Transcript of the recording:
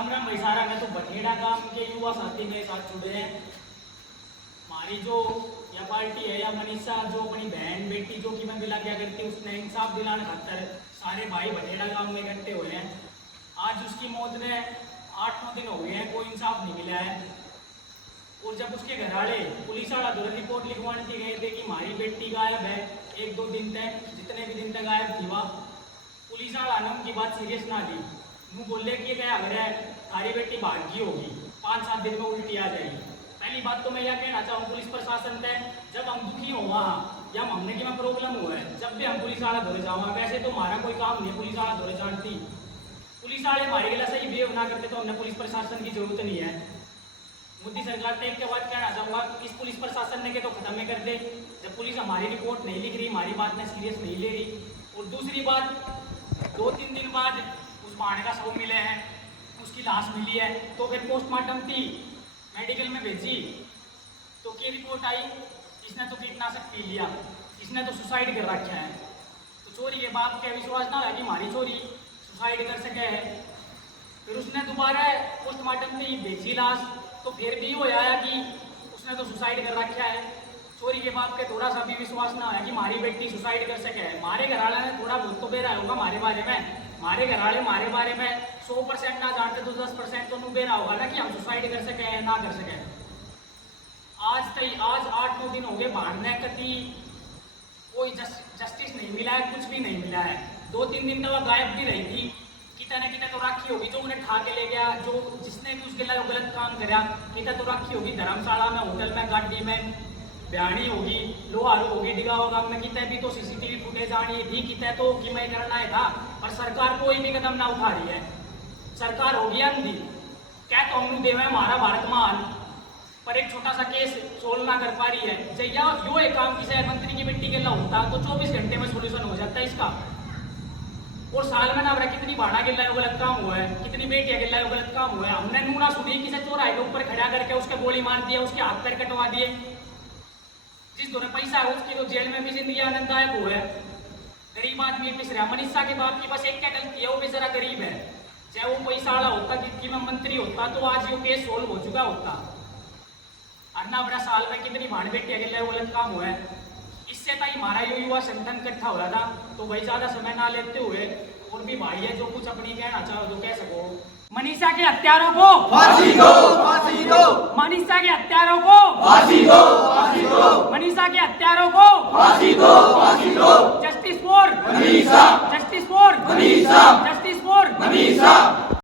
राम राम भाई सारा। मैं तो बठेड़ा गांव के युवा साथी मेरे साथ जुड़े हैं। हमारी जो या पार्टी है या मनीषा जो अपनी बहन बेटी जो कि मैं मिला क्या करती उसने इंसाफ दिलाने खातर सारे भाई बठेड़ा गांव में इकट्ठे हुए हैं। आज उसकी मौत में 8-9 दिन हो गए हैं, कोई इंसाफ नहीं मिला है। और जब उसके घर वाले पुलिस वाला तुरंत रिपोर्ट लिखवाने के गए थे कि हमारी बेटी गायब है 1-2 दिन तक, जितने भी दिन तक गायब थी वह, पुलिस वाला ने उनकी बात सीरियस ना ली। वो बोले कि क्या अगर है हमारी बेटी भागी होगी 5-7 दिन में उल्टी आ जाएगी। पहली बात तो मैं यह कहना चाहूँ पुलिस प्रशासन से, जब हम दुखी हो वहाँ या हमने कि मैं प्रॉब्लम हुआ है, जब भी हम पुलिस वाला धोरे जाऊँगा, वैसे तो हमारा कोई काम नहीं पुलिस वाला धोरे जानती। पुलिस वाले हमारे गला सही बिहेव ना करते तो हमने पुलिस प्रशासन की जरूरत नहीं है। मोदी सरकार से एक के बाद कहना चाहूँगा इस पुलिस प्रशासन ने के तो खत्म कर दे। जब पुलिस हमारी रिपोर्ट नहीं लिख रही, हमारी बात में सीरियस नहीं ले रही। और दूसरी बात, 2-3 दिन बाद उस भाने का शव मिले हैं, उसकी लाश मिली है, तो फिर पोस्टमार्टम थी, मेडिकल में भेजी तो क्या रिपोर्ट आई, इसने तो कीटनाशक पी लिया, इसने तो सुसाइड कर रखा है। तो चोरी के बाप का विश्वास ना है कि हमारी चोरी सुसाइड कर सके है। फिर उसने दोबारा पोस्टमार्टम में भेजी लाश, तो फिर भी वो आया कि उसने तो सुसाइड कर रखा है। चोरी के बाप के थोड़ा सा भी विश्वास ना है कि हमारी बेटी सुसाइड कर सके है। हमारे घर वाले ने थोड़ा बहुत तो बेरा होगा हमारे बारे में, हमारे घर वाले हमारे बारे में 100% ना जानते तो 10% तो बेरा होगा ना कि हम सुसाइड कर सके है ना कर सके। आज 8-9 दिन हो गए भाड़ने कति कोई जस्टिस नहीं मिला है, कुछ भी नहीं मिला है। 2-3 दिन तो वह गायब भी रही थी, कितना न कितना तो राखी होगी, जो उन्हें ठा के ले गया, जो जिसने भी उसके लिए गलत काम करा कितना तो राखी होगी, धर्मशाला में, होटल में, गाड़ी में बयानी होगी, लोहारू होगी, डिगावा गांव में कितने भी तो सीसीटीवी फुटेज आनी थी, कितने तो कि मैं करना है था, पर सरकार कोई भी कदम ना उठा रही है। सरकार होगी अंधी, क्या तो हम देवे हमारा भारत मान, पर एक छोटा सा केस सोल्व ना कर पा रही है। जैया यो एक काम किसी मंत्री की बेटी के ला होता तो 24 घंटे में सोल्यूशन हो जाता है इसका। और साल में ना बड़ा कितनी भाड़ा के लाए गलत काम हुआ है, कितनी बेटियां के लाए गलत काम हुआ है। हमने नूना सुनी किसी चौराहे के ऊपर खड़ा करके उसके गोली मार दिया, उसके हाथ पैर कटवा दिए। जिस दोनों पैसा है उसकी तो जेल में भी जिंदगी आनंददायक हुआ है। गरीब आदमी पिस रहा। मनीषा के बाप की बस एक क्या गलती है, वो बेचारा गरीब है। चाहे वो पैसा वाला होता कि मैं मंत्री होता तो आज ये केस सोल्व हो चुका होता। अन्ना बड़ा साल में कितनी भाड़ बेटियां के लाए गलत काम हुआ है। इससे तक हमारा यो युवा संगठन इकट्ठा हुआ था, तो भाई ज्यादा समय ना लेते हुए और भी भाई है जो कुछ अपनी कहना चाहो तो कह सको। मनीषा के हत्यारों को फांसी दो, फांसी दो। मनीषा के हत्यारों को फांसी दो, फांसी दो। मनीषा के हत्यारों को फांसी दो, फांसी दो। Justice for Manisha, justice for Manisha, justice for Manisha.